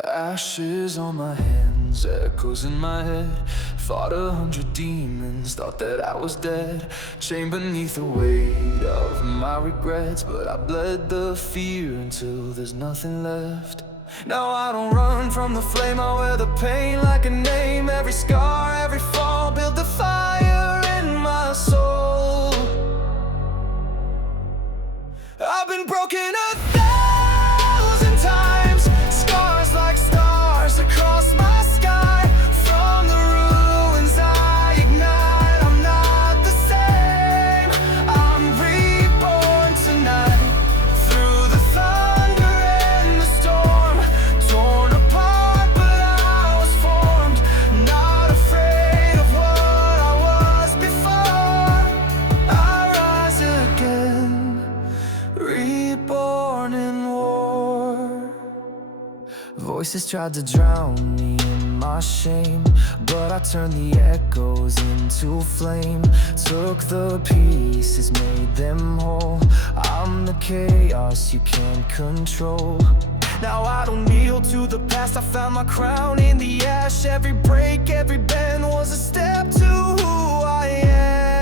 Ashes on my hands, echoes in my head. Fought 100 demons, thought that I was dead. Chained beneath the weight of my regrets, but I bled the fear until there's nothing left. Now I don't run from the flame, I wear the pain like a name. Every scar, every fall, build the fire in my soul. I've been broken 1,000 times, scars like stars across my sky. From the ruins I ignite, I'm not the same. I'm reborn tonight, through the thunder and the storm. Torn apart but I was formed, not afraid of what I was before. I rise again, reborn in war. Voices tried to drown me in my shame, but I turned the echoes into flame. Took the pieces, made them whole. I'm the chaos you can't control. Now I don't kneel to the past, I found my crown in the ash. Every break, every bend was a step to who I am.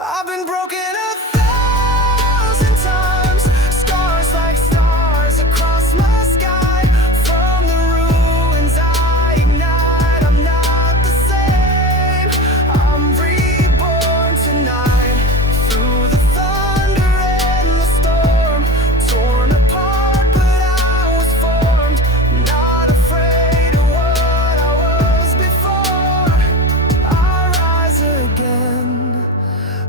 I've been broken 1,000 times, scars like stars across my sky. From the ruins I ignite, I'm not the same. I'm reborn tonight, through the thunder and the storm. Torn apart but I was formed, not afraid of what I was before. I rise again,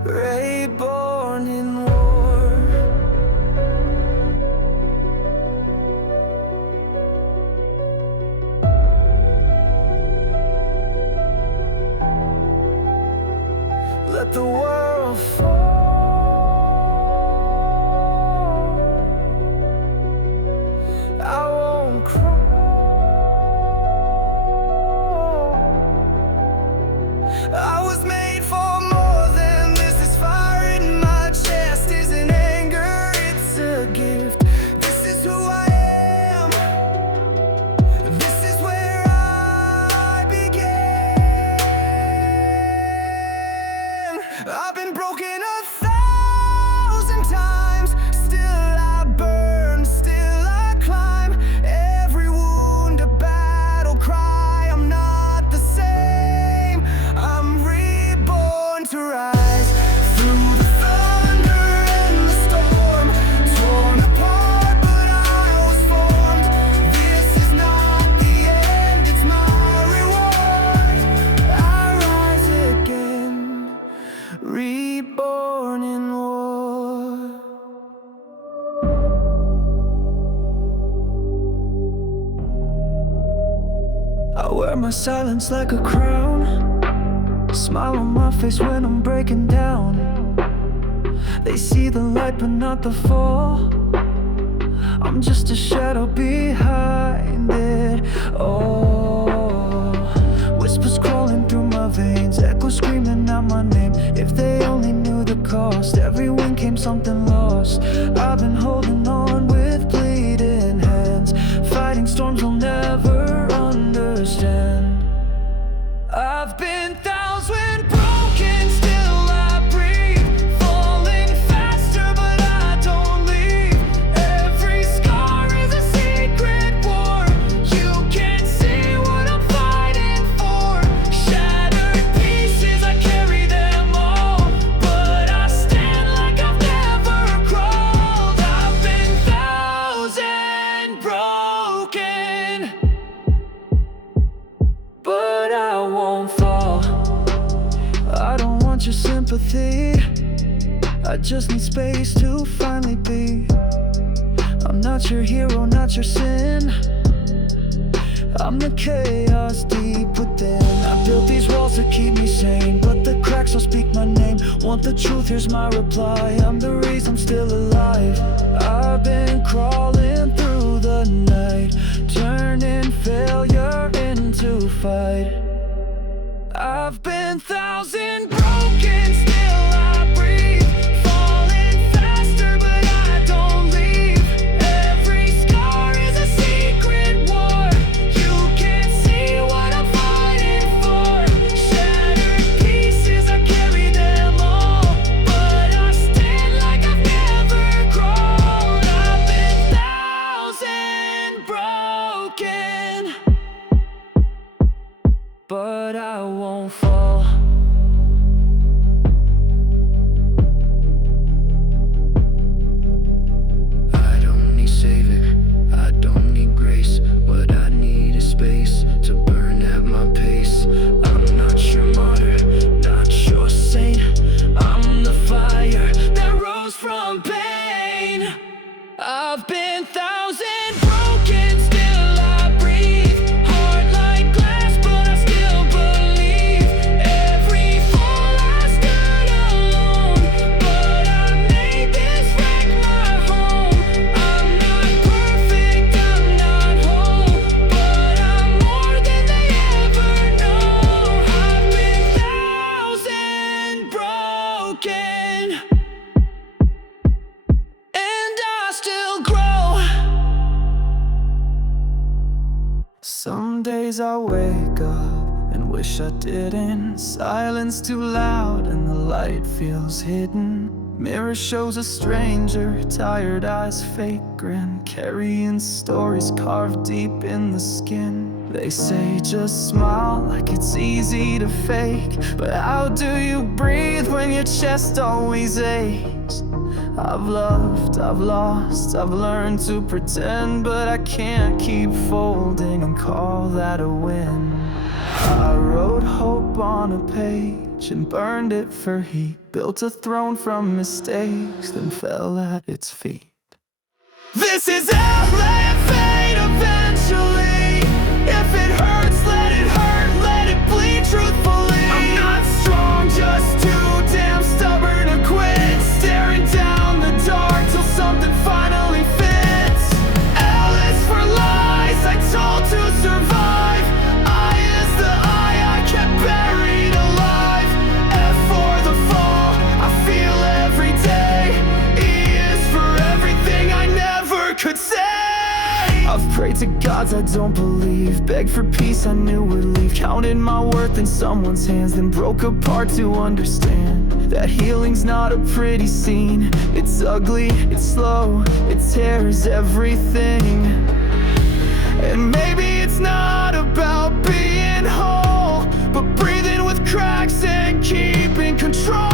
reborn in war. Let the world fall, I won't crawl. I was made for more than this. This fire in my chest isn't anger, it's a gift. This is who I am, this is where I began. I've been broken 1,000 times, still I burn, still I climb. Every wound a battle cry, I'm not the same. I'm reborn to rise, through the thunder and the storm. Torn apart but I was formed. This is not the end, it's my reward. I rise again, reborn in war. I wear my silence like a crown, smile on my face when I'm breaking down. They see the light but not the fall. I'm just a shadow behind it all. Whispers crawling through my veins, echoes screaming out my name. If they only knew the cost, every win came something lost. I've been holding on with bleeding hands, fighting storms we'll never understand. I've been 1,000 broken, still I breathe. Falling faster but I don't leave. Every scar is a secret war. You can't see what I'm fighting for. Shattered pieces, I carry them all, but I stand like I've never crawled. I've been 1,000 broken, but I won't fall. I don't want your sympathy, I just need space to finally be. I'm not your hero, not your sin. I'm the chaos deep within. I built these walls to keep me sane, but the cracks will speak my name. Want the truth, here's my reply. I'm the reason I'm still alive. I've been crawling through the night, turning failure into fight. I've been 1,000 broken, still I breathe. Falling faster but I don't leave. Every days I wake up and wish I didn't. Silence too loud and the light feels hidden. Mirror shows a stranger, tired eyes, fake grin, carrying stories carved deep in the skin. They say just smile like it's easy to fake, but how do you breathe when your chest always aches? I've loved, I've lost, I've learned to pretend, but I can't keep folding and call that a win. I wrote hope on a page and burned it for heat, built a throne from mistakes, then fell at its feet. This is it, let it fade eventually. If it hurts, let it hurt, let it bleed truthfully. I'm not strong, just too damn stubborn to quit, staring down the dark till something finally fits. L is for lies I told to survive. I is the I kept buried alive. F for the fall I feel every day. E is for everything I never could say. I've prayed to gods I don't believe, begged for peace I knew would leave, counted my worth in someone's hands, then broke apart to understand that healing's not a pretty scene. It's ugly, it's slow, it tears everything. And maybe it's not about being whole, but breathing with cracks and keeping control.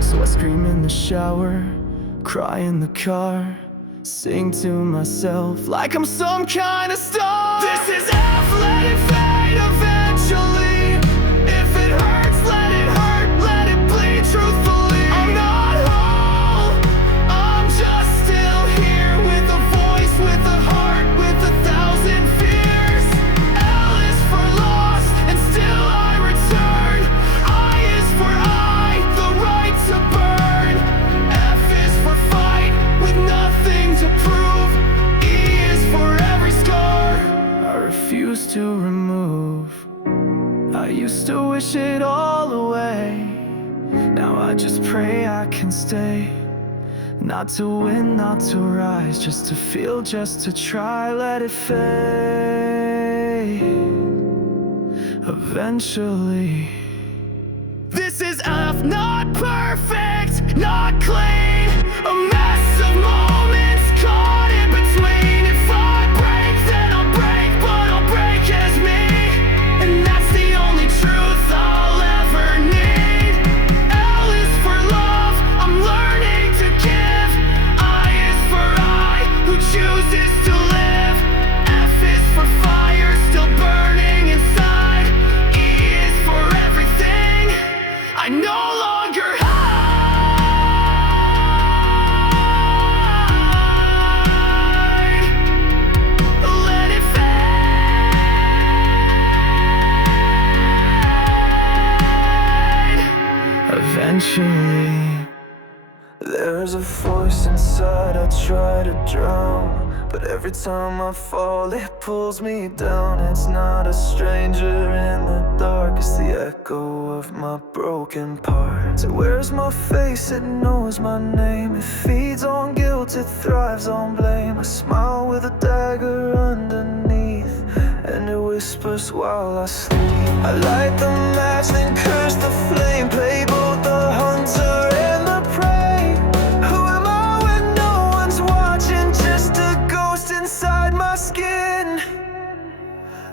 So I scream in the shower, cry in the car, sing to myself like I'm some kind of star. This is F, let it fade eventually. If it hurts, let it hurt, let it bleed truthfully. I'm not whole, I'm just still here, with a voice, with a heart, with 1,000 fears. L is for lost, and still I return. I is for I, the right to burn. F is for fight, with nothing to prove. E is for every scar I refuse to remove. I used to wish it all away, now I just pray I can stay. Not to win, not to rise, just to feel, just to try. Let it fade eventually. This is F, not perfect, not clean, a mess of moments caught in between. If I break, then I'll break, but I'll break as me, and that's the only truth I'll ever need. L is for love, I'm learning to give. I is for I, who chooses to live. F is for fire, still burning inside. E is for everything I no longer hide. Let it fade eventually. There's a voice inside I try to drown, but every time I fall it pulls me down. It's not a stranger in the dark, it's the echo of my broken parts. It wears my face, it knows my name. It feeds on guilt, it thrives on blame. I smile with a dagger underneath, and it whispers while I sleep. I light the match, then curse the flame. Play both the hunter and the prey. Who am I when no one's watching? Just a ghost inside my skin.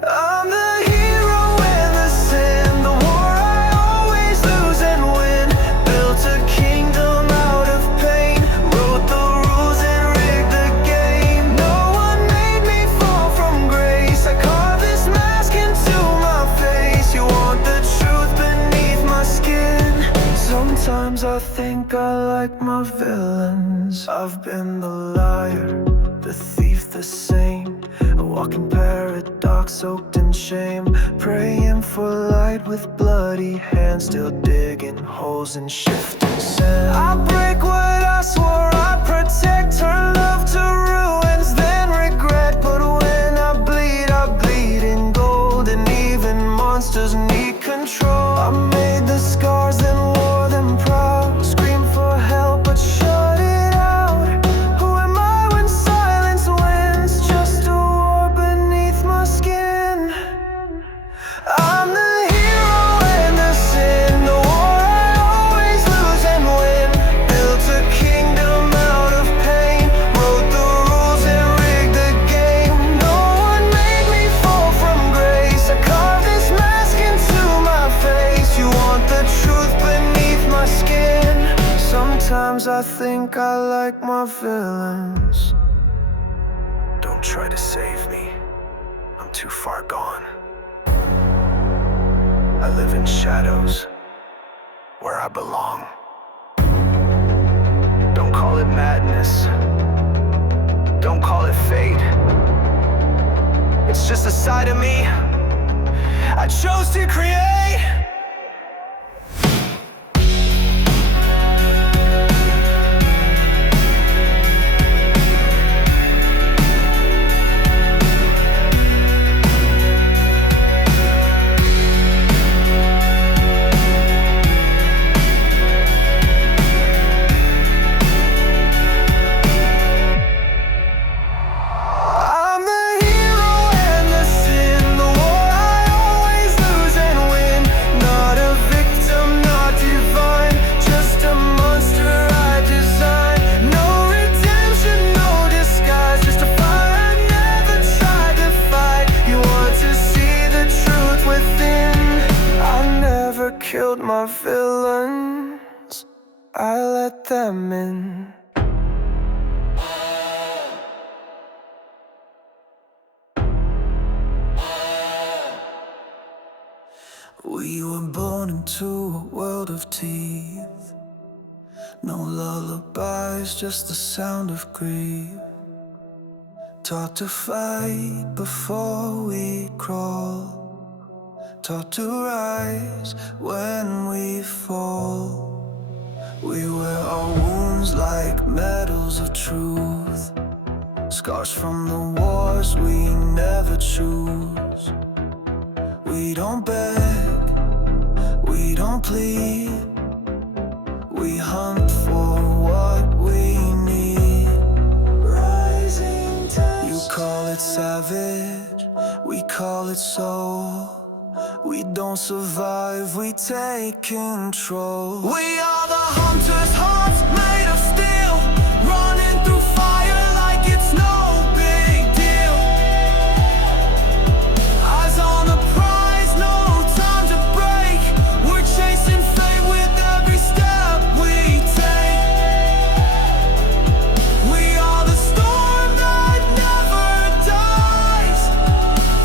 I'm the hero and the sin, the war I always lose and win. Built a kingdom out of pain, wrote the rules and rigged the game. No one made me fall from grace. I carved this mask into my face. You want the truth beneath my skin. Sometimes I think I like my villains. I've been the liar, the thief, the saint, a walking paradox soaked in shame. Praying for light with bloody hands, still digging holes and shifting sand. I break what I swore I'd protect, turn love to ruins, then regret. But when I bleed in gold, and even monsters need control. I made the scars, then wore them proud. Scream for help, but shut it out. Sometimes I think I like my villains. Don't try to save me, I'm too far gone. I live in shadows, where I belong. Don't call it madness, don't call it fate. It's just a side of me I chose to create. Killed my villains, I let them in. We were born into a world of teeth. No lullabies, just the sound of grief. Taught to fight before we crawl. Taught to rise when we fall. We wear our wounds like medals of truth. Scars from the wars we never choose. We don't beg, we don't plead. We hunt for what we need. Rising tide. You call it savage, we call it soul. We don't survive, we take control. We are the hunters, hearts made of steel, running through fire like it's no big deal. Eyes on the prize, no time to break. We're chasing fate with every step we take. We are the storm that never dies,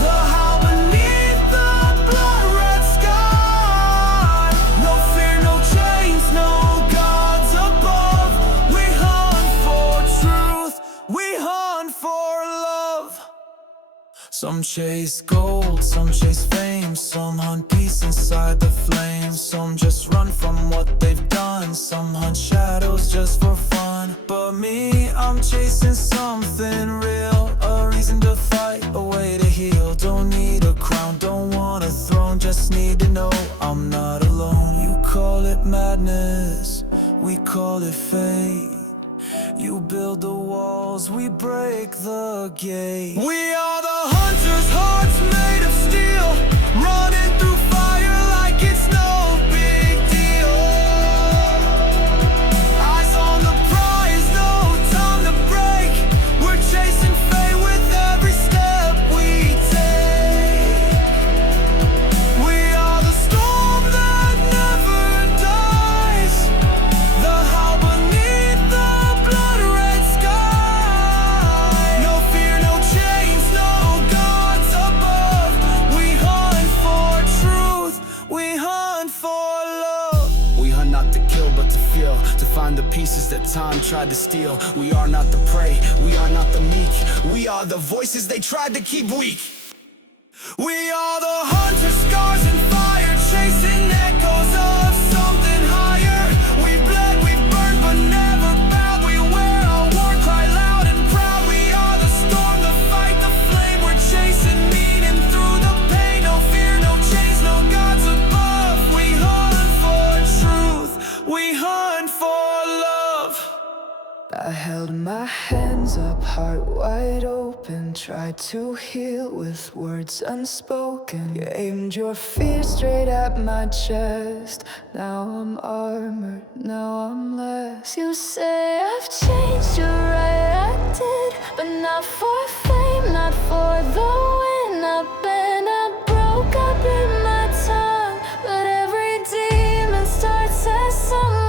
the howl beneath the blood-red sky. No fear, no chains, no gods above. We hunt for truth, we hunt for love. Some chase gold, some chase fame. Some hunt peace inside the flames. Some just run from what they've done. Some hunt shadows just for fun. But me, I'm chasing something real. A reason to fight, a way to heal. Don't need a crown, don't want a throne. Just need to know I'm not alone. You call it madness, we call it fate. You build the walls, we break the gate. We are the hunters, hearts made of steel, running through fire like it's no big deal. Eyes on the prize, no time to break. We're chasing fate with every step we take. We are the storm that never dies, the howl beneath the blood-red sky. No fear, no chains, no gods above. We hunt for truth, we hunt for love. We hunt not to kill but to feel, to find the pieces that time tried to steal. We are not the prey, we are not the meek. We are the voices they tried to keep weak. We are the hunters, scars and fire, chasing echoes of something higher. We bled, we burned, but never bowed. We wear our war cry loud and proud. We are the storm, the fight, the flame. We're chasing meaning through the pain. No fear, no chains, no gods above. We hunt for truth, we hunt for love. I held my hands up, heart wide open. Tried to heal with words unspoken. You aimed your fear straight at my chest. Now I'm armored, now I'm less. You say I've changed, you're right, I did. But not for fame, not for the win. I've been, I broke, I bit my tongue. But every demon starts as someone.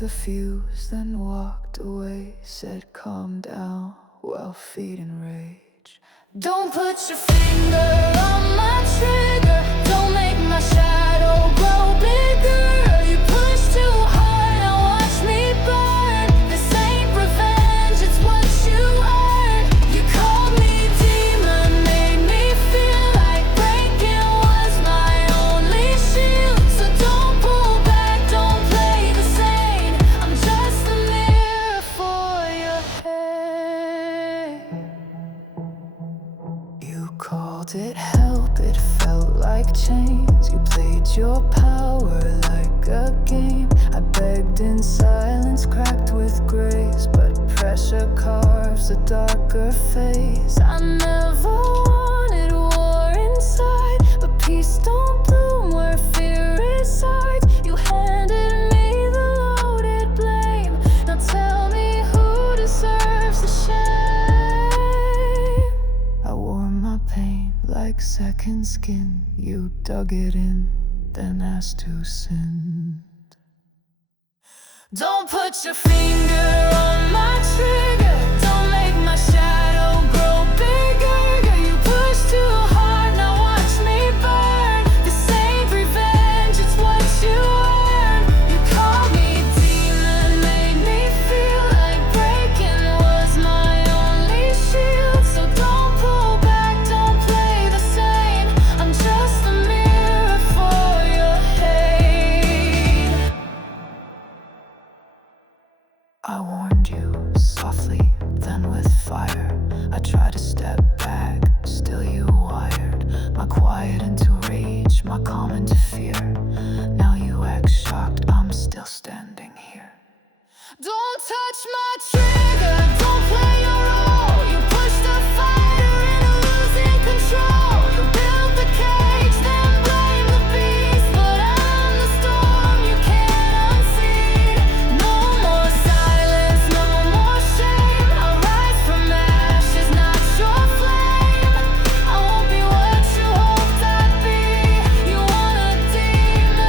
the fuse, then walked away. Said calm down while feeding rage. Don't put your finger on my trigger. Don't make my shadow grow bigger. You push too hard, now watch me burn. This ain't revenge, it's what you earn. You called me demon, made me feel like breaking was my only shield. So don't pull back, don't play the same. I'm just a mirror for your hate. You called it help, it felt like chains. You played your power like a game. I begged in silence, cracked with grace, but pressure carves a darker face. I never wanted war inside, but peace don't bloom where fear resides. You handed me the loaded blame. Now tell me who deserves the shame. I wore my pain like second skin. You dug it in, then asked to sin. Don't put your finger on my trigger. Don't make my shadow grow bigger. You push too hard, now watch me burn. This ain't revenge, it's what you earn. You called me demon, made me feel like breaking was my only shield. So don't pull back, don't play the same. I'm just a mirror for your hate. I warned you softly, then with fire. I tried to step back, still you wired my quiet into rage, my calm into fear. Now you act shocked, I'm still standing here. Don't touch my trigger, don't play your role. You push the fighter into losing control. You build the cage, then blame the beast. But I'm the storm you can't unsee. No more silence, no more shame. I'll rise from ashes, not your flame. I won't be what you hoped I'd be. You want a demon,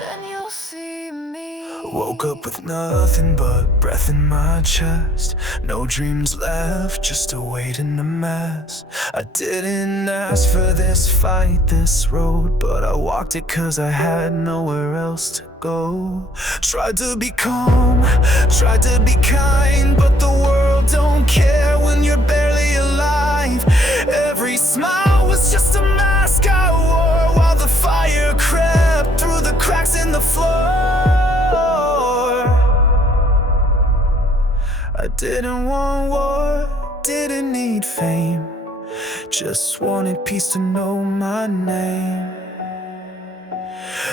then you'll see me. Woke up with nothing but breath in my chest. No dreams left, just a weight in a mess. I didn't ask for this fight, this road, but I walked it cause I had nowhere else to go. Tried to be calm, tried to be kind, but the world don't care when you're barely alive. Every smile was just a mask I wore while the fire crept through the cracks in the floor. I didn't want war, didn't need fame, just wanted peace to know my name.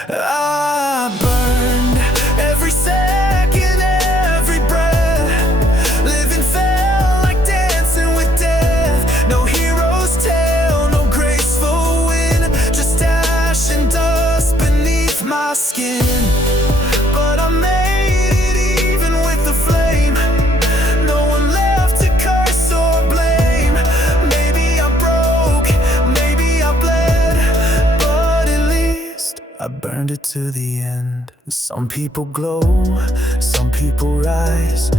I burned every second, every breath. Living felt like dancing with death. No hero's tale, no graceful win, just ash and dust beneath my skin. But I made it even with the flame. No one left to curse or blame. Maybe I broke, maybe I bled, but at least I burned it to the end. Some people glow, some people rise.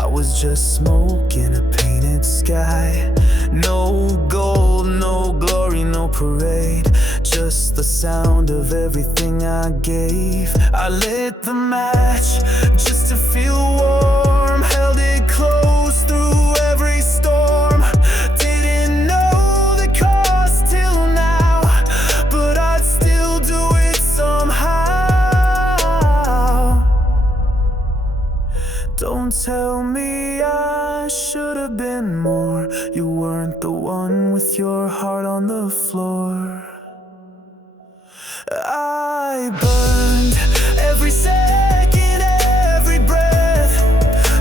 I was just smoke in a painted sky. No gold, no glory, no parade, just the sound of everything I gave. I lit the match just to feel warm, held it close through every storm. Didn't know the cost till now, but I'd still do it somehow. Don't tell me I should have been more. You weren't the one with your heart on the floor. I burned every second, every breath.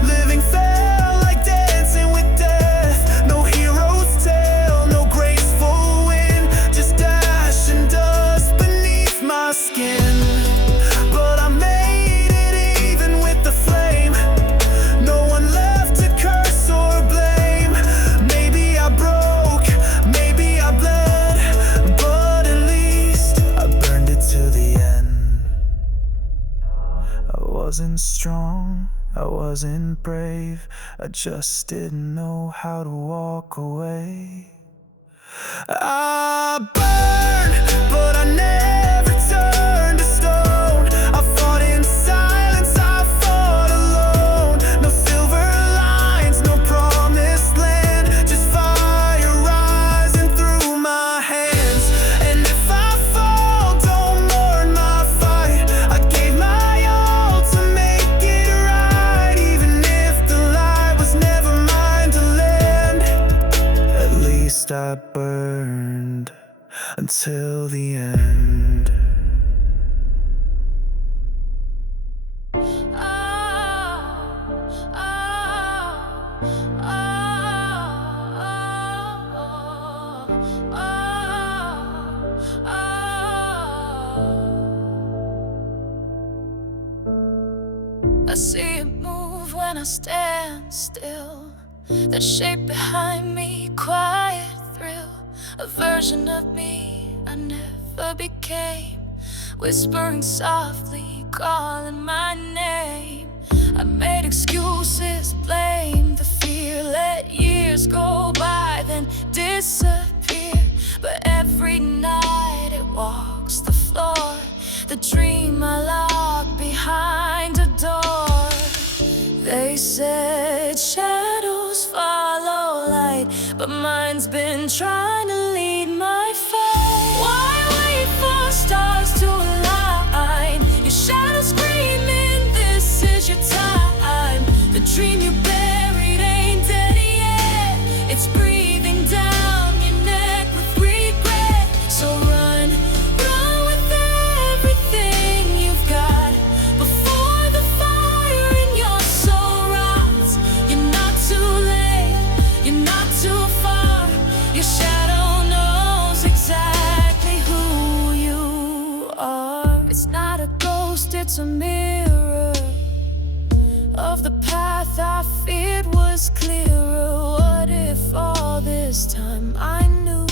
Living felt like dancing with death. No hero's tale, no graceful win, just ash and dust beneath my skin. But I made it even with the flame. No one left to curse or blame. Maybe I broke, maybe I bled, wasn't strong, I wasn't brave, I just didn't know how to walk away. I burned, but I never turned to stone. I fought in silence, I fought alone. No silver lines, no promised land, just fire rising through my hands. And if I fall, don't mourn my fight. I gave my all to make it right, even if the light was never mine to lend. At least I burned until the end. I see it move when I stand still. That shape behind me, quiet thrill. A version of me I never became, whispering softly, calling my name. I made excuses, blamed the fear, let years go by, then disappear. But every night it walks the floor, the dream I locked behind a door. They said shadows follow light, but mine's been trying to lead my fight. Why wait for stars to align? Your shadow screaming, this is your time. The dream you buried ain't dead yet, it's breathing down your neck with regret. So run, run with everything you've got before the fire in your soul rots. You're not too late, you're not too far. Your shadow knows exactly who you are. It's not a ghost, it's a mirror of the path I feared was clearer. What if all this time I knew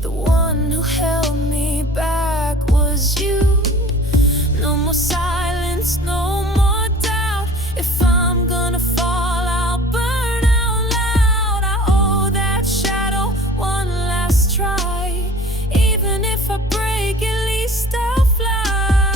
the one who held me back was you? No more silence, no more doubt. If I'm gonna fall, I'll burn out loud. I owe that shadow one last try. Even if I break, at least I'll fly.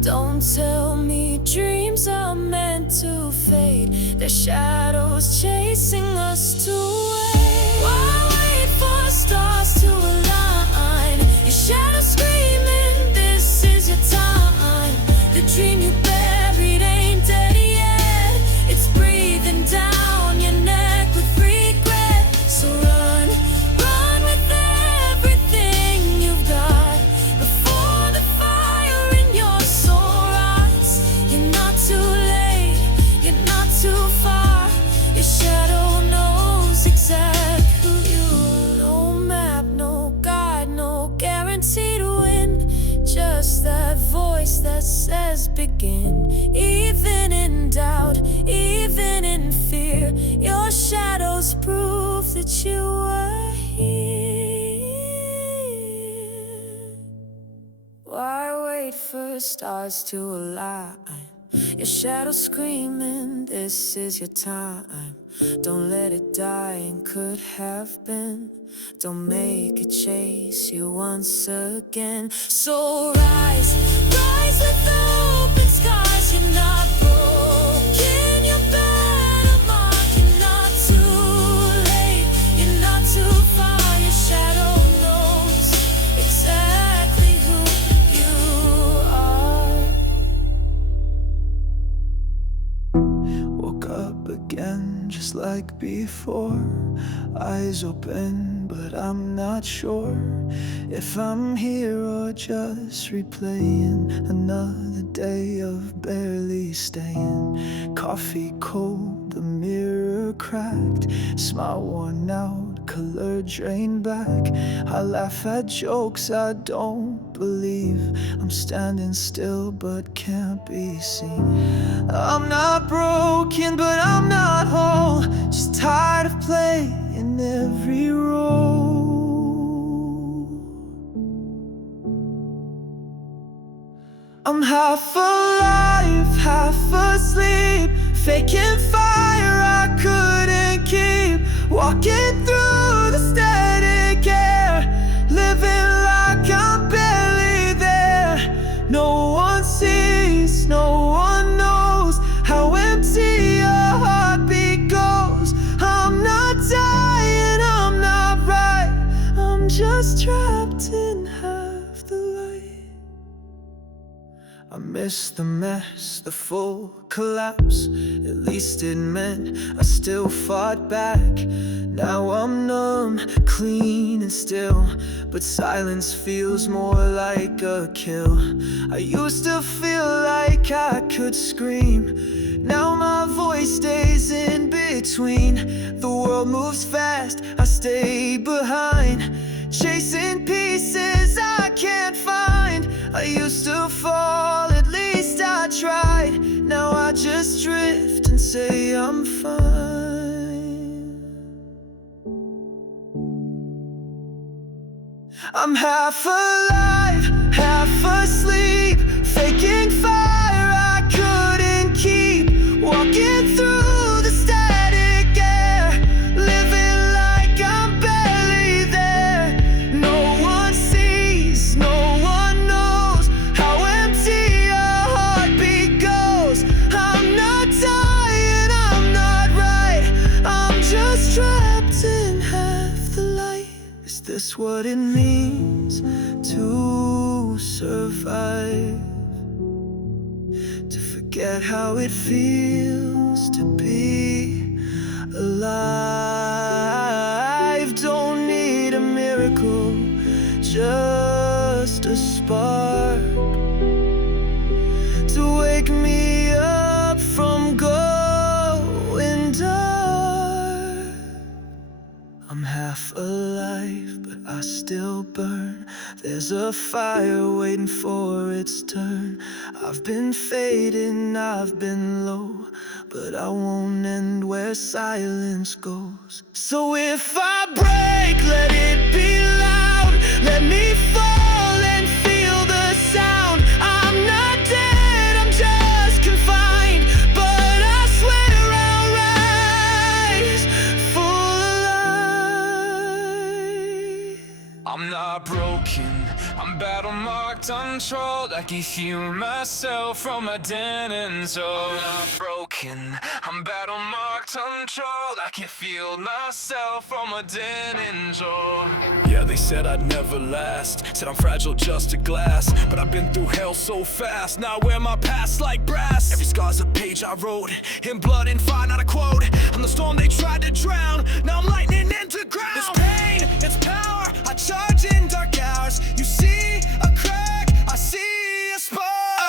Don't tell me dreams are meant to fade, their shadows chasing us to waste. Why wait for stars to align? Your shadow screaming, this is your time. The dream you buried ain't dead yet, it's breathing down your neck with regret. So run, run with everything you've got before the fire in your soul rots. You're not too late, you're not too far. Your shadow knows exactly who you are. No map, no guide, no guarantee to win, just that voice that says begin. Even in doubt, even in fear, your shadow's proof that you were here. Why wait for stars to align? Your shadow screaming, this is your time. Don't let it die and could have been. Don't make it chase you once again. So rise, rise with open scars. You're not broken, you're better mark. You're not too late, you're not too far. Your shadow knows exactly who you are. Woke up again just like before, eyes open but I'm not sure if I'm here or just replaying another day of barely staying. Coffee cold, the mirror cracked, smile worn out, color drained black. I laugh at jokes I don't believe. I'm standing still but can't be seen. I'm not broken but I'm not whole, just tired of playing every role. I'm half alive, half asleep, faking fire I couldn't keep, walking through the static air, living like I'm barely there. No one sees, no one knows how empty a heartbeat goes. I'm not dying, I'm not right, I'm just trapped in half the light. I miss the mess, the full collapse. At least it meant I still fought back. Now I'm numb, clean and still, but silence feels more like a kill. I used to feel like I could scream, now my voice stays in between. The world moves fast, I stay behind, chasing pieces I can't find. I used to fall, at least I tried. Now I just drift and say I'm fine. I'm half alive, half asleep, faking fire I couldn't keep, walking through the static air, living like I'm barely there. No one sees, no one knows how empty a heartbeat goes. I'm not dying, I'm not right, I'm just trapped in half the light. Is this what it means to survive? To forget how it feels to be alive. Don't need a miracle, just a spark to wake me up from going dark. I'm half alive, but I still burn. There's a fire waiting for its turn. I've been fading, I've been low, but I won't end where silence goes. So if I break, let it be loud. Let me fall and feel the sound. I'm not dead, I'm just confined, but I swear I'll rise full alive. I'm not broken, I'm battle marked, uncontrolled. I can heal myself from my dead end soul. I'm not broken, I'm battle marked, uncontrolled. I can feel myself from a dead end soul. Yeah, they said I'd never last, said I'm fragile just a glass, but I've been through hell so fast. Now I wear my past like brass. Every scar's a page I wrote in blood and fire, not a quote. I'm the storm they tried to drown, now I'm lightning into ground. It's pain, it's power, I charge in dark hours. You see a crack, I see a spark.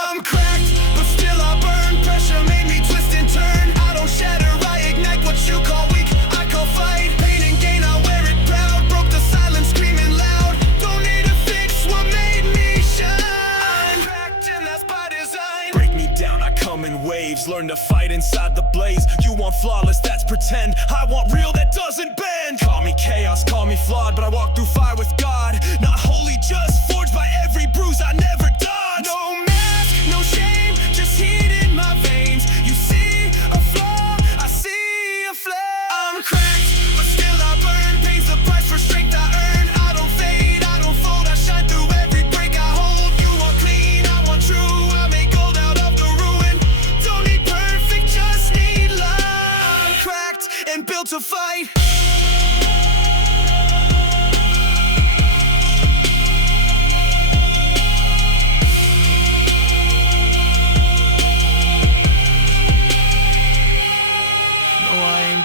I'm cracked, but still I burn. Pressure made me twist and turn. I don't shatter, I ignite what you call weak, I call fight. Pain and gain, I wear it proud. Broke the silence, screaming loud. Don't need to fix what made me shine. I'm cracked and that's by design. Break me down, I come in waves. Learn to fight inside the blaze. You want flawless, that's pretend. I want real, that doesn't bend. Call me chaos, call me flawed, but I walk through fire with God. Not holy, just forged by every bruise I never dodged. No mask, no shame, just heat in my veins. You see a flaw, I see a flame. I'm cracked, but still I burn. Pays the price for strength I earn. I don't fade, I don't fold, I shine through every break I hold. You want clean, I want true, I make gold out of the ruin. Don't need perfect, just need love. I'm cracked and built to fight.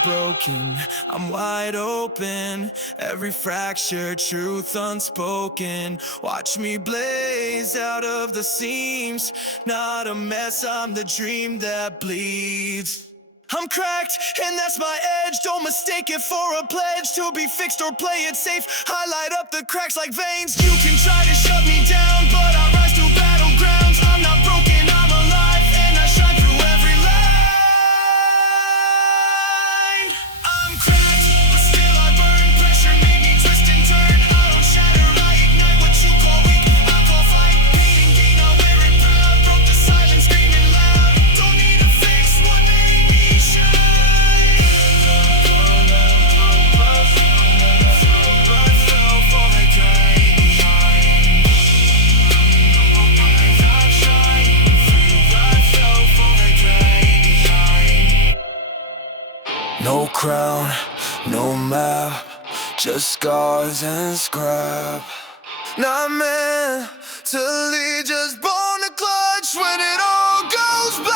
Broken, I'm wide open. Every fractured truth unspoken. Watch me blaze out of the seams. Not a mess, I'm the dream that bleeds. I'm cracked, and that's my edge. Don't mistake it for a pledge to be fixed or play it safe. Highlight up the cracks like veins. You can try to shut me down, but I rise through battlegrounds. I'm not broken, I'm alive, and I shine through every line. I'm cracked, but still I burn. Pressure made me twist and turn. I don't shatter, I ignite what you call weak, I call fight. Pain and gain, I wear it proud. Broke the silence, screaming loud. Don't crown, no map, just scars and scrap. Not meant to lead, just born to clutch when it all goes black.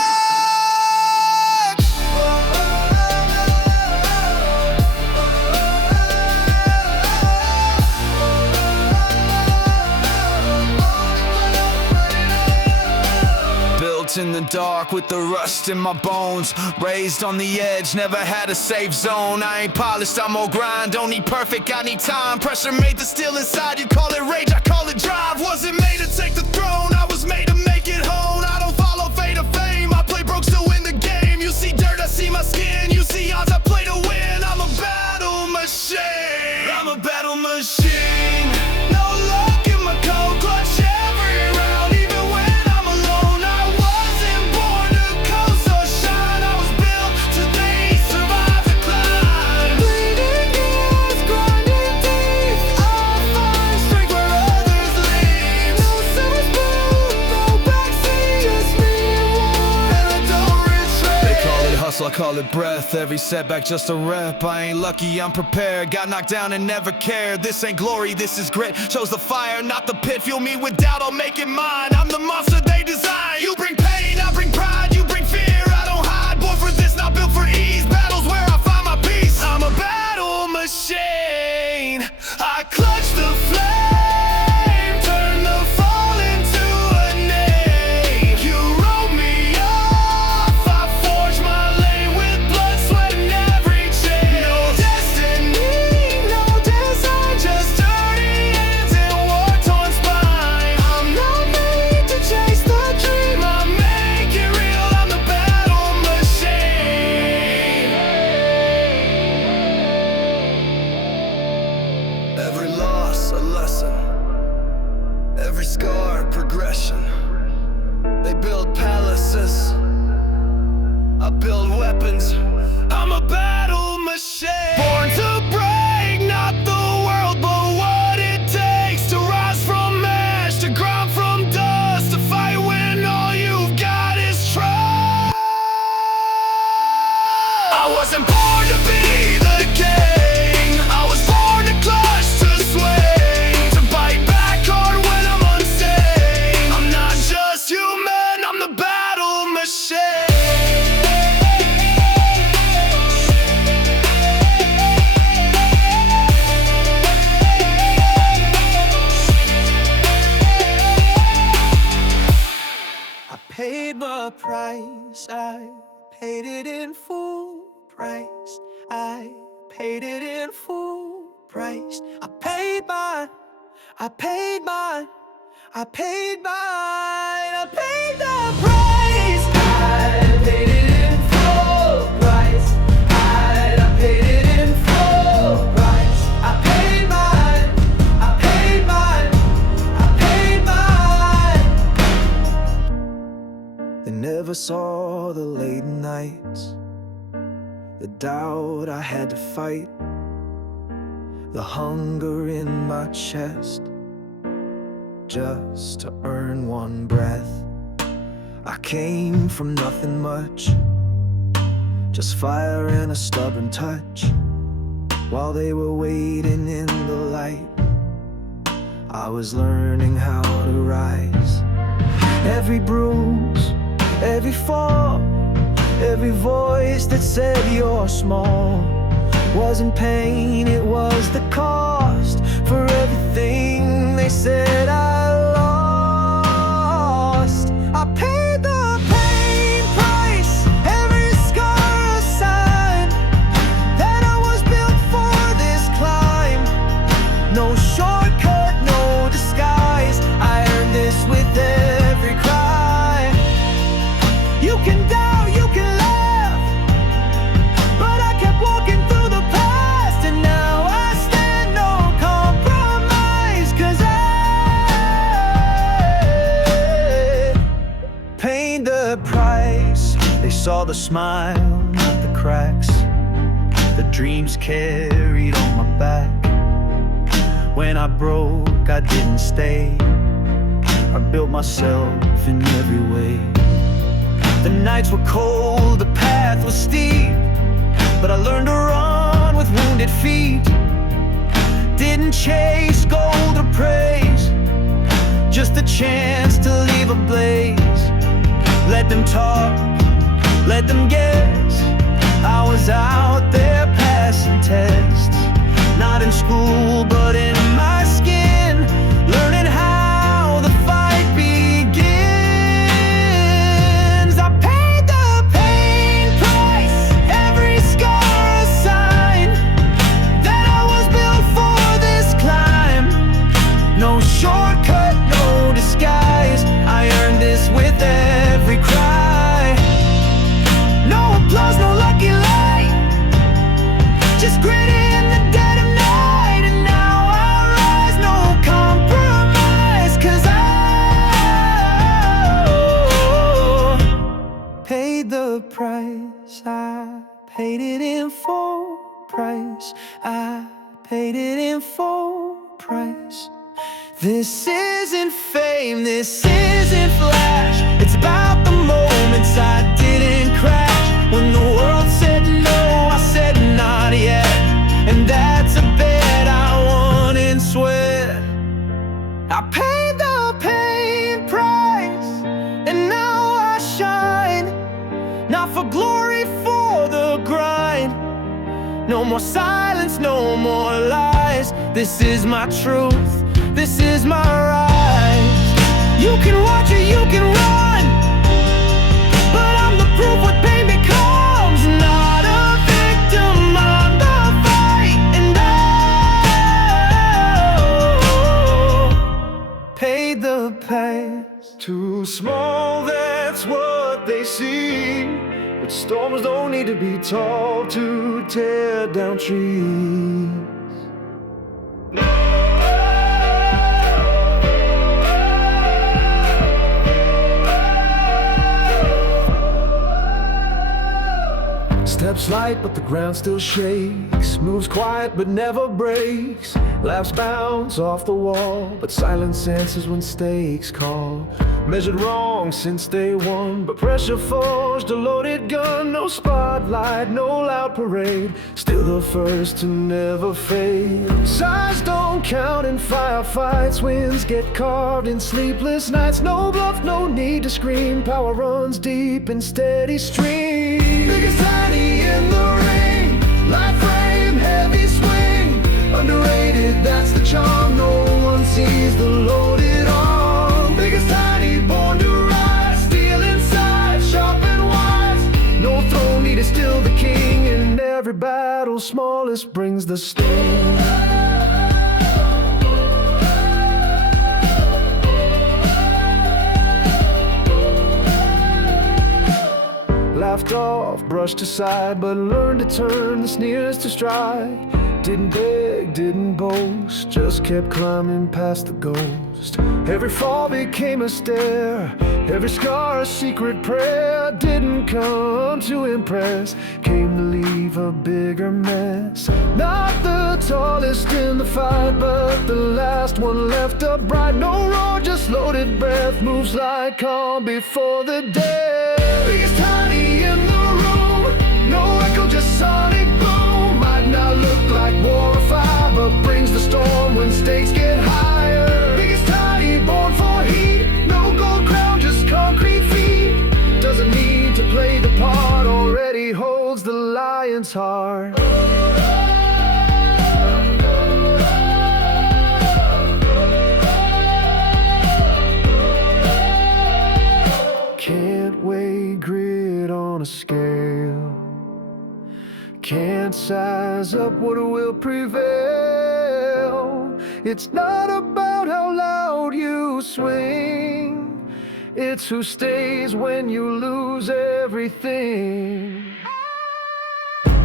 In the dark with the rust in my bones, raised on the edge, never had a safe zone. I ain't polished, I'm all grind, don't need perfect, I need time. Pressure made the steel inside, you call it rage, I call it drive. Wasn't made to take the throne, I was made to make it home. I don't follow fate or fame, I play broke to win the game. You see dirt, I see my skin, you see odds, I play to win. I'm a battle machine, I'm a battle machine. No luck in my cold clutch every round, even when I'm alone. I wasn't born to coast or shine, I was built to survive the climb. Bleeding years, grinding deep, I find strength where others leave. No summer spoon, no backseat, just me and war, and I don't retreat. They call it hustle, I call it breath. Every setback just a rep. I ain't lucky, I'm prepared. Got knocked down and never cared. This ain't glory, this is grit. Chose the fire, not the pit. Fuel me with doubt, I'll make it mine. I'm the monster they design. You bring pain, I bring pride. You bring fear, I don't hide. Born for this, not built for ease. Battles where I find my peace. I'm a battle machine. I clutch the flame, turn the fall into a name. You wrote me off, I forged my lane with blood, sweat, and every chain. No destiny, no design, just dirty hands and war-torn spine. I'm not made to chase the dream, I make it real. I'm the battle machine. Every loss a lesson, every scar progression. They build palaces, I build weapons. I'm a battle machine. Born to break, not the world, but what it takes to rise from ash, to grind from dust, to fight when all you've got is trust. I wasn't born to be the king, I was born to clutch, to swing, to bite back hard when I'm unsane. I'm not just human, I'm the battle machine. I paid my price, I paid it in full price. I paid it in full price. I paid mine, I paid mine, I paid mine, I paid the price. I paid it in full price. I paid it in full price. I paid mine, I paid mine, I paid mine. They never saw the late nights, the doubt I had to fight, the hunger in my chest, just to earn one breath. I came from nothing much, just fire and a stubborn touch. While they were waiting in the light, I was learning how to rise. Every bruise, every fall, every voice that said you're small wasn't pain, it was the cost for everything they said I lost. I paid the pain price, every scar a sign that I was built for this climb. No shortcut, no disguise, I earned this with every cry. You can doubt, you can laugh, but I kept walking through the past, and now I stand no compromise, 'cause I paid the price. They saw the smile, not the cracks, the dreams carried on my back. When I broke, I didn't stay, I built myself in every way. The nights were cold, the path was steep, but I learned to run with wounded feet. Didn't chase gold or praise, just a chance to leave a blaze. Let them talk, let them guess. I was out there passing tests, not in school but in my skin, learning how the fight begins. I paid the pain price, every scar a sign that I was built for this climb. No shortcut, no disguise, I earned this with every cry. No applause, no lucky light, just grit in the dead of night. And now I rise, no compromise, 'cause I paid the price. I paid it in full price. I paid it in full price. This isn't fame, this isn't flash. It's about the moments I didn't crash. When the world said no, I said not yet. And that's a bet I won in sweat. I paid the pain price, and now I shine. Not for glory, for the grind. No more silence, no more lies. This is my truth, this is my rise. You can watch or you can run, but I'm the proof what pain becomes. Not a victim of the fight, and oh, paid the price. Too small, that's what they see, but storms don't need to be tall to tear down trees. Steps light, but the ground still shakes. Moves quiet, but never breaks. Laughs bounce off the wall, but silence answers when stakes call. Measured wrong since day one, but pressure forged a loaded gun. No spotlight, no loud parade, still the first to never fade. Size don't count in firefights, winds get carved in sleepless nights. No bluff, no need to scream, power runs deep in steady stream. Biggest tiny in the ring, light frame, heavy swing. Underrated, that's the charm, no one sees the loaded arm. Biggest tiny, born to rise, steel inside, sharp and wise. No throne need to still the king, in every battle, smallest brings the sting. Laughed off, brushed aside, but learned to turn the sneers to stride. Didn't beg, didn't boast, just kept climbing past the ghost. Every fall became a stair, every scar a secret prayer. Didn't come to impress, came to leave a bigger mess. Not the tallest in the fight, but the last one left upright. No roar, just loaded breath, moves like calm before the dead. Biggest tiny in the room, no echo, just sonic boom. Might not look like war or fire, but brings the storm when stakes get higher. Biggest tiny, born for heat, no gold crown, just concrete feet. Doesn't need to play the part, already holds the lion's heart. Can't weigh grit on a scale, can't size up what will prevail. It's not about how loud you swing, it's who stays when you lose everything.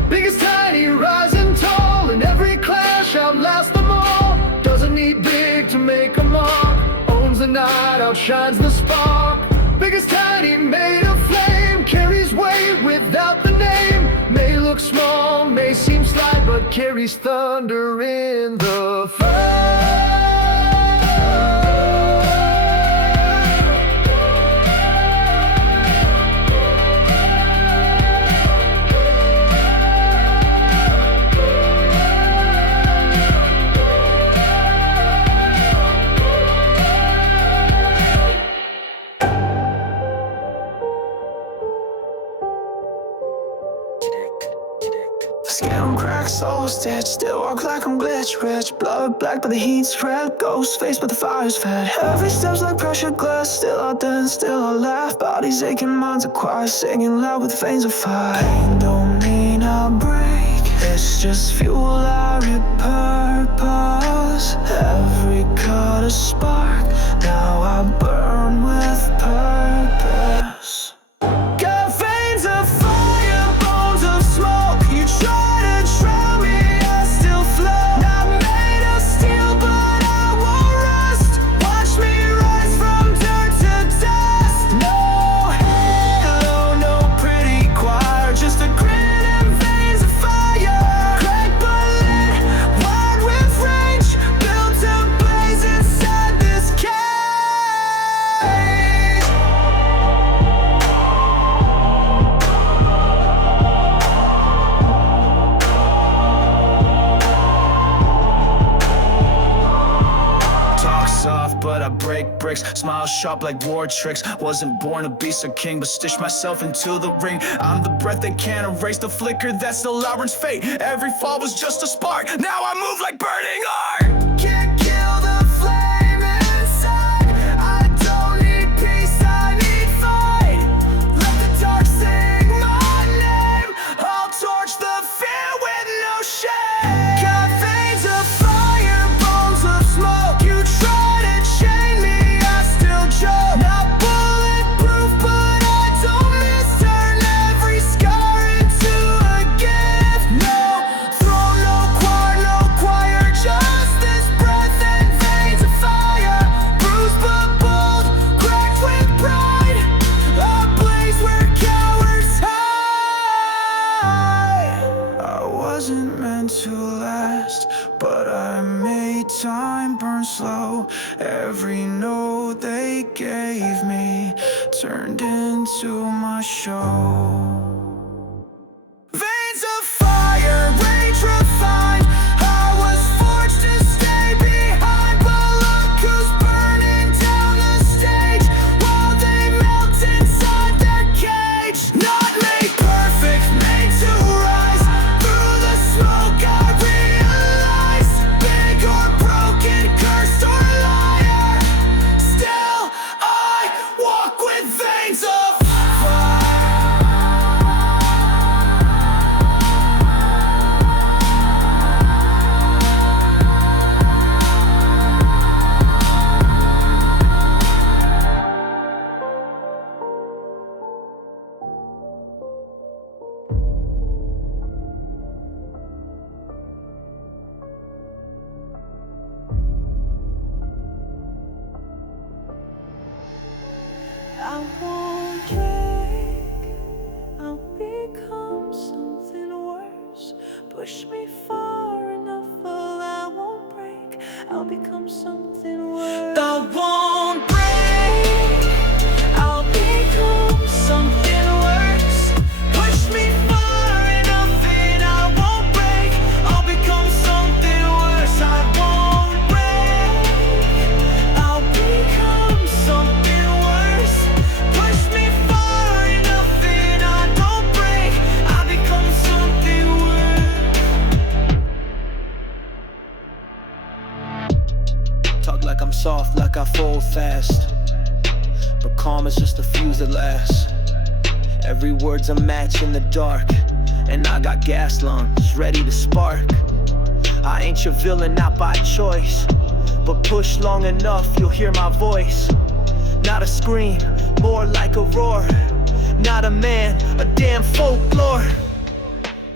Biggest tiny, rising tall, and every clash outlasts them all. Doesn't need big to make a mark, owns the night, outshines the spark. Biggest tiny, made of flame, carries weight without the name. May look small, may seem slight, but carries thunder in the fight. Skin on crack, soul stitched. Still walk like I'm glitch rich. Blood black but the heat's red. Ghost face but the fire's fed. Every step's like pressure glass. Still I dance, still I laugh. Bodies aching, minds are quiet. Singing loud with veins of fire. Pain don't mean I'll break. It's just fuel I repurpose. Every cut a spark. Now I burn with purpose. Got veins of fire, bones of smoke. You try to drown me, I still float. Not made of steel, but I won't rust. Watch me rise from dirt to dust. No halo, no pretty choir. Just a grin and veins of fire. Crack but lit, wide with range. Built to blaze inside this cage. Talk soft, but I break bricks. Smile sharp like war tricks. Wasn't born to be a king, but stitched myself into the ring. I'm the breath that can't erase the flicker that's the Lawrence fate. Every fall was just a spark. Now I move like burning art. Can't kill the flame inside. I don't need peace, I need fight. Let the dark sing my name. I'll torch the fear with no shame. Got veins of fire, bones of smoke. You try to chain me, I still choke. Not bulletproof, but I don't miss. Turn every scar into a gift. No throne, no choir, just this breath and veins of fire. Bruised but bold, cracked with pride. A blaze where cowards hide. I wasn't meant to last, but I made time burn slow. Every note they gave me turned into my show. Veins of fire, rage refined. I was forged to stay behind, but look who's burning down the stage while they melt inside their cage. Not made perfect, made to rise. Through the smoke I realize, big or broken, cursed or liar, still I walk with veins of fire. I won't break, I'll become something worse. Push me far enough, well, I won't break, I'll become something worse. I won't break, I'll become something worse. Push me far enough and I won't break, I'll become something worse. I won't break, I'll become something worse. Push me far enough and I don't break, I become something worse. Talk like I'm soft, like I fold fast, but calm is just a fuse that lasts. Every word's a match in the dark, and I got gas lungs ready to spark. I ain't your villain, not by choice, but push long enough, you'll hear my voice. Not a scream, more like a roar. Not a man, a damn folklore.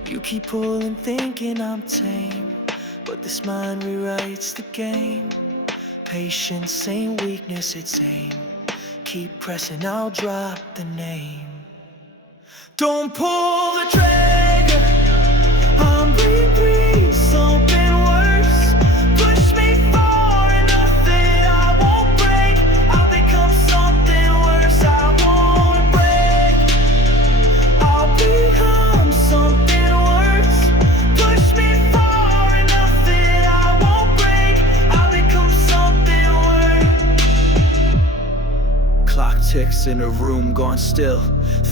You keep pulling, thinking I'm tame, but this mind rewrites the game. Patience ain't weakness, it's aim. Keep pressing, I'll drop the name. Don't pull the trigger, I'm breathing something worse. Push me far enough that I won't break, I'll become something worse. I won't break, I'll become something worse. Push me far enough that I won't break, I'll become something worse. Clock ticks in a room gone still.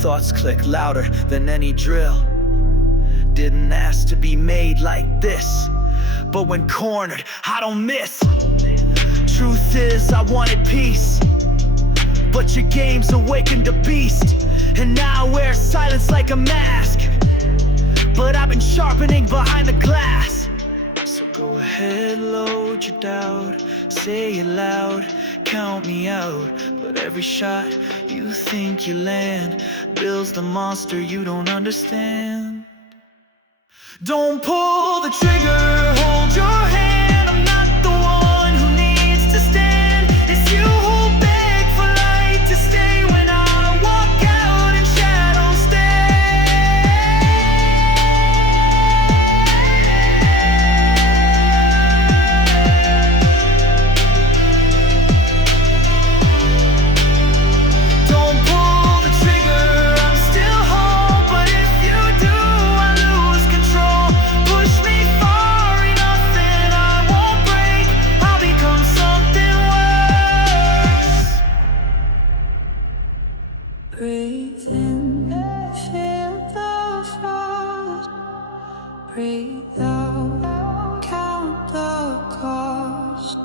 Thoughts click louder than any drill. Didn't ask to be made like this, but when cornered, I don't miss. Truth is, I wanted peace, but your game's awakened a beast. And now I wear silence like a mask, but I've been sharpening behind the glass. So go ahead, load your doubt, say it loud, count me out. But every shot you think you land builds the monster you don't understand. Don't pull the trigger, hold your hand. I'm not the one who needs to stand. It's you who beg for light to stay when I walk out and shadows Don't pull the trigger, I'm still home, but if you do, I lose control. Push me far enough and I won't break. I'll become something worse. Breathe in, feel the frost. Breathe out, count the cost.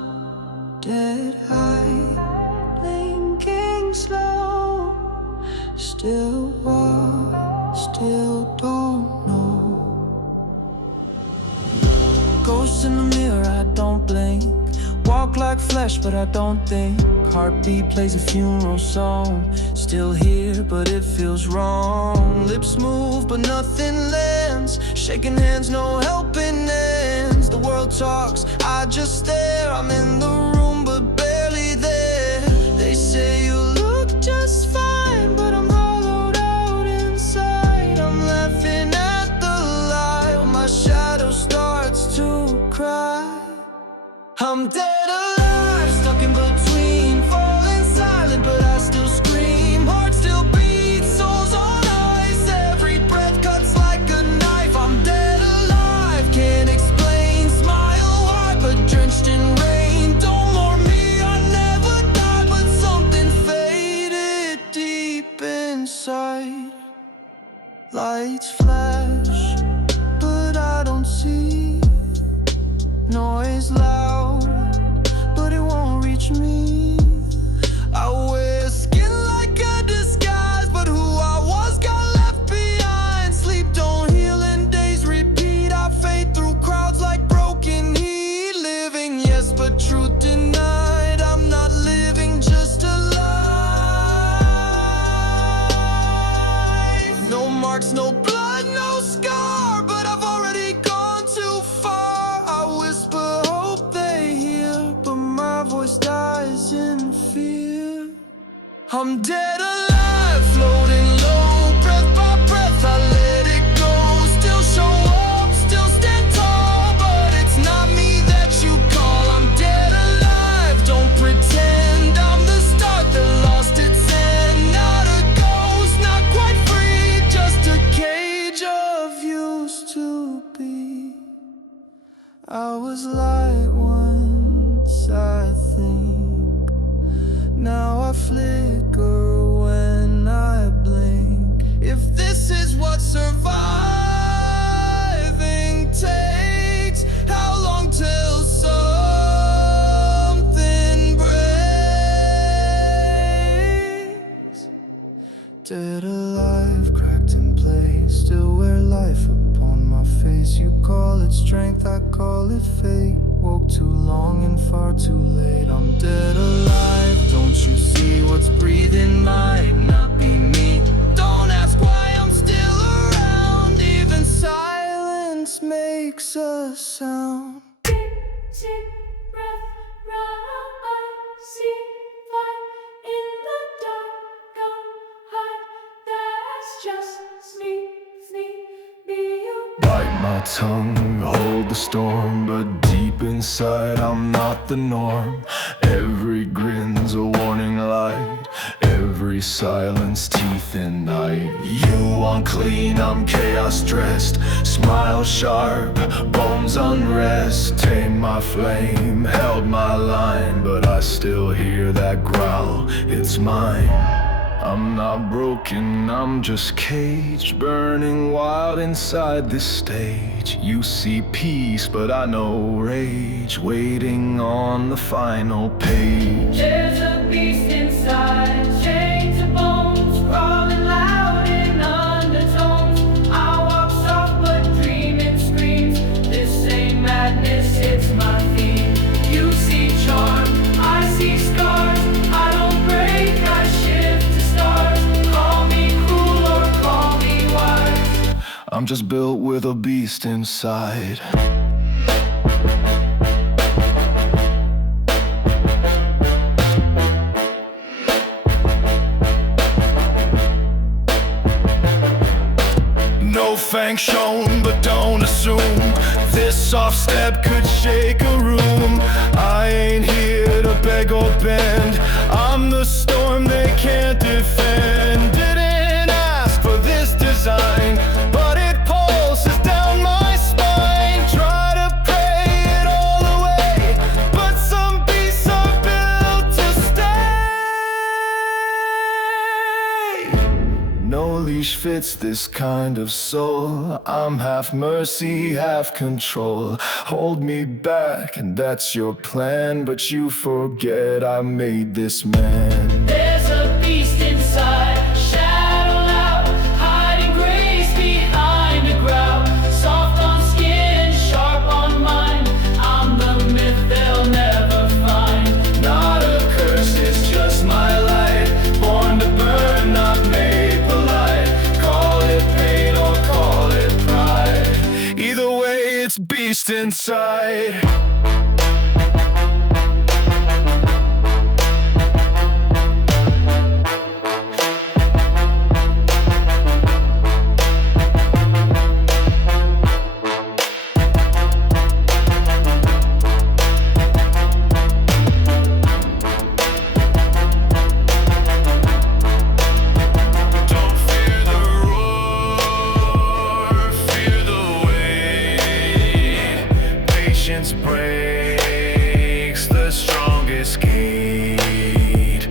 Dead eye, blinking slow. Still walk, still don't know. Ghost in the mirror, I don't blink. Walk like flesh, but I don't think. Heartbeat plays a funeral song. Still here, but it feels wrong. Lips move, but nothing lands. Shaking hands, no helping hands. The world talks, I just stare. I'm in the room, but barely there. They say you look just fine, but I'm hollowed out inside. I'm laughing at the light when my shadow starts to cry. I'm dead alive, stuck in between, falling silent, but I still scream. Heart still beats, souls on ice. Every breath cuts like a knife. I'm dead alive, can't explain. Smile wide, but drenched in rain. Don't mourn me, I never died, but something faded deep inside. Lights flash, but I don't see. Noise loud, but it won't reach me. I wear skin like a disguise, but who I was got left behind. Sleep don't heal and days repeat. I fade through crowds like broken heat. Living, yes, but truth denied. I'm not living, just alive. No marks, no blood, no scar, but I've already gone too far. I whisper hope they hear, but my voice dies in fear. I'm dead alive, floating low, breath by breath, I let it go. Still show up, still stand tall, but it's not me that you call. I'm dead alive, don't pretend I'm the start that lost its end. Not a ghost, not quite free, just a cage of used to be. I was light once, I think. Now I flicker when I blink. If this is what surviving takes, how long till something breaks? Dead alive, cracked in place, still wear life upon my face. You call it strength, I call it fate. Woke too long and far too late. I'm dead alive, don't you see what's breathing might not be me? Don't ask why I'm still around, even silence makes a sound. Deep breath, run out, I see light in the dark. Come hide, that's just sneak, be you. Bite my tongue, hold the storm, but deep inside I'm not the norm. Every grin's a warning light, every silence teeth in night. You want clean, I'm chaos dressed. Smile sharp, bones unrest. Tame my flame, held my line, but I still hear that growl, it's mine. I'm not broken, I'm just caged, burning wild inside this stage. You see peace, but I know rage, waiting on the final page. There's a beast inside, chained to bones, crawling loud in undertones. I walk soft but dreaming screams. This ain't madness, it's my theme. You see charm, I see scars. I don't break, I shift to stars. Call me cruel or call me wise. I'm just built with a beast inside. No fang shown, but don't assume this soft step could shake a room. I ain't here to beg or bend, I'm the storm they can't defend. Didn't ask for this design, but it pulses down my spine. Try to pray it all away, but some beasts are built to stay. No leash fits this kind of soul. I'm half mercy, half control. Hold me back, and that's your plan, but you forget I made this man. There's a beast inside, shadow loud, hiding grace behind a growl. Soft on skin, sharp on mind. I'm the myth they'll never find. Not a curse, it's just my light. Born to burn, not made polite. Call it pain or call it pride. Either way, it's beast inside. Breaks the strongest gate.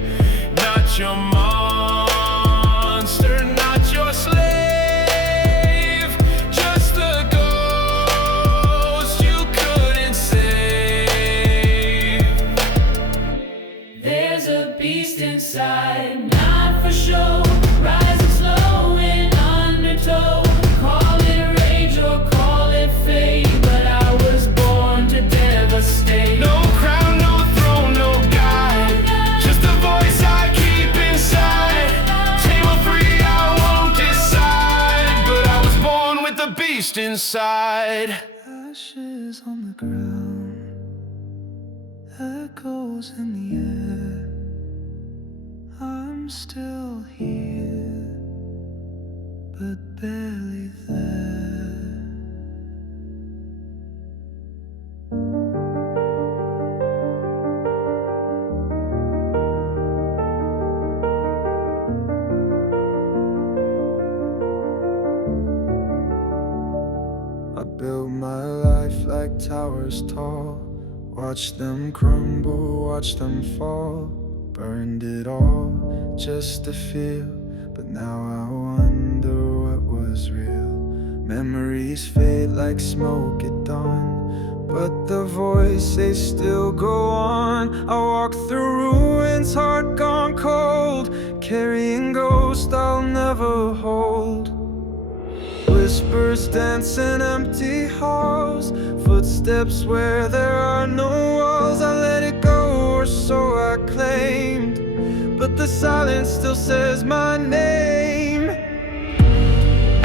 Not your monster, not your slave, just a ghost you couldn't save. There's a beast inside, not for show, rising slow in undertow. Call it rage or call it fate, but I was born to devastate. No crown, no throne, no guide, just a voice I keep inside. Tame or free, I won't decide, but I was born with the beast inside. Ashes on the ground, echoes in the air. I'm still here, but barely there. I built my life like towers tall, watched them crumble, watched them fall. Burned it all just to feel, but now I wonder what was real. Memories fade like smoke at dawn, but the voice, they still go on. I walk through ruins, heart gone cold, carrying ghosts I'll never hold. Whispers dance in empty halls, footsteps where there are no walls. I let it go, or so I claimed, but the silence still says my name.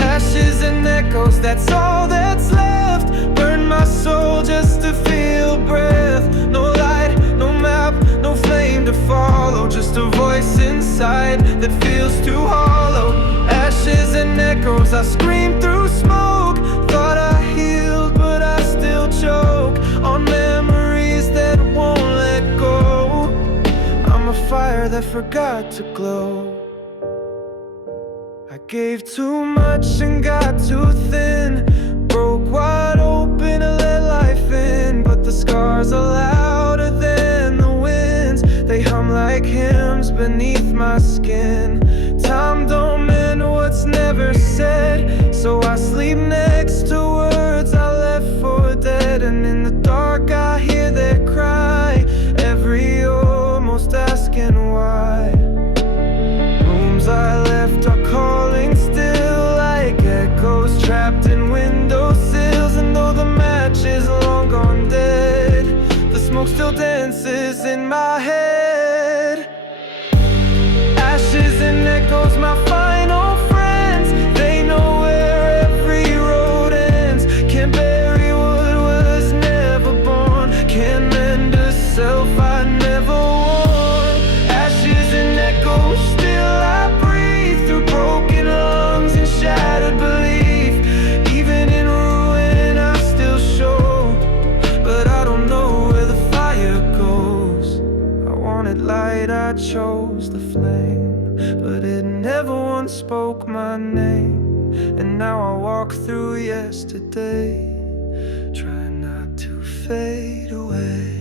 Ashes and echoes, that's all that's left. Burn my soul just to feel breath. No light, no map, no flame to follow, just a voice inside that feels too hollow. Ashes and echoes, I scream through smoke. Thought I healed, but I still choke on memories that won't let go. I'm a fire that forgot to glow. I gave too much and got too thin, broke wide open to let life in, but the scars are louder than the winds. They hum like hymns beneath my skin. never said. So I sleep next to words I left for dead. And in the dark I hear their cry, every almost asking why. Rooms I left are calling still, like echoes trapped in windowsills. And though the match is long gone dead, the smoke still dances in my head. Ashes and echoes, my final friends. They know where every road ends. Can't bury what was never born. Can't mend a self I never worn. Ashes and echoes, still I breathe through broken lungs and shattered belief. Even in ruin I still show, but I don't know where the fire goes. I wanted light, I chose the flame, but it never once spoke my name. And now I walk through yesterday, try not to fade away.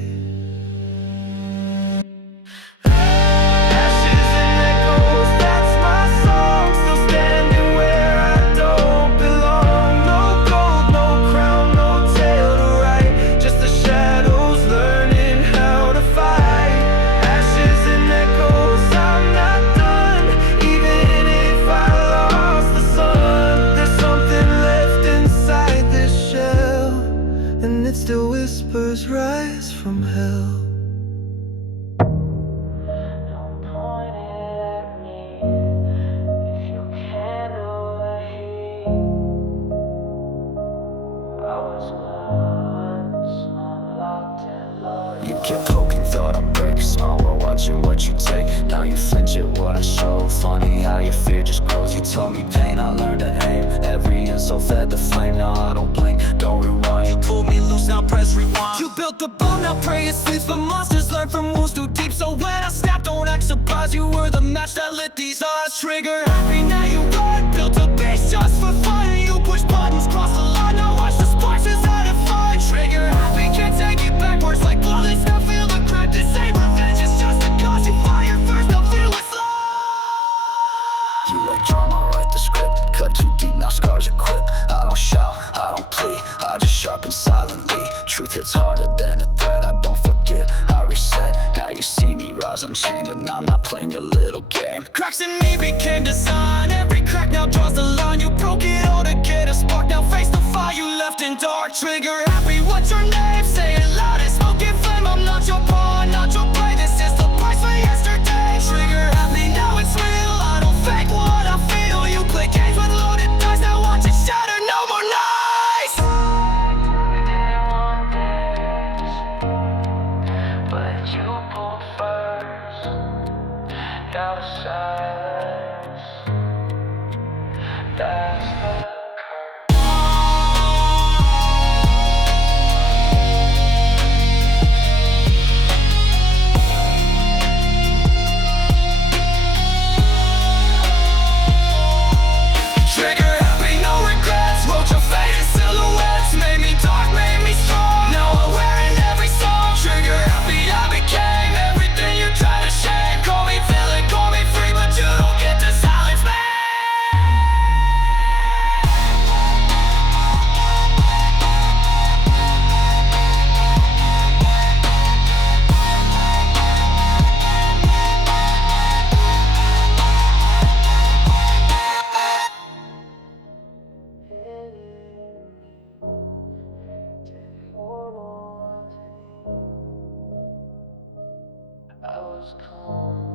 Ashes and echoes, that's my song. Still standing where I don't belong. No gold, no crown, no tale to write. Just the shadows learning how to fight. Ashes and echoes, I'm not done. Even if I lost the sun, there's something left inside this shell, and it still whispers, rise from hell. Don't point it at me if you can't know the heat. I was once locked and loaded. You kept poking, thought I'd break small while watching what you take. Now you flinch at what I show. Funny how your fear just grows. You told me pain, I learned to aim. Every insult fed the flame, now I don't blink, don't rewind. You pulled me loose, now press rewind. You built the bomb, now pray it sleeps. But monsters learn from wounds too deep. So when I snap, don't act surprised. You were the match that lit these eyes. Trigger happy, now you run. Built a base just for fun, and you push buttons, cross the line. Now watch the sparks as I define. Trigger happy, can't take it backwards like bullets. Now feel the crack, this ain't revenge, it's just a cause. You fire first, now feel it slow. You like drama, write the script. Cut too deep, now scars equip. I don't shout, I don't plead, I just sharpen silently. Truth hits harder than a threat, I don't forget, I reset. Now you see me rise unchained, and I'm not playing your little game. Cracks in me became design, every crack now draws the line. You broke it all to get a spark, now face the fire you left in dark. Trigger happy, what's your name? Say it loud as smoking flame. I'm not your pawn, not your prey, this is the price for yesterday. Trigger happy, now it's real, I don't fake what I feel. You play games with loaded dice, now watch it shatter, no more nights. Didn't want this, but you pulled first. Now the silence, that's the trigger happy, no regrets. Wrote your fate in silhouettes. Made me dark, made me strong. Now I'm wearing every song. Trigger happy, I became everything you tried to shame. Call me villain, call me free, but you don't get to silence me. I was calm.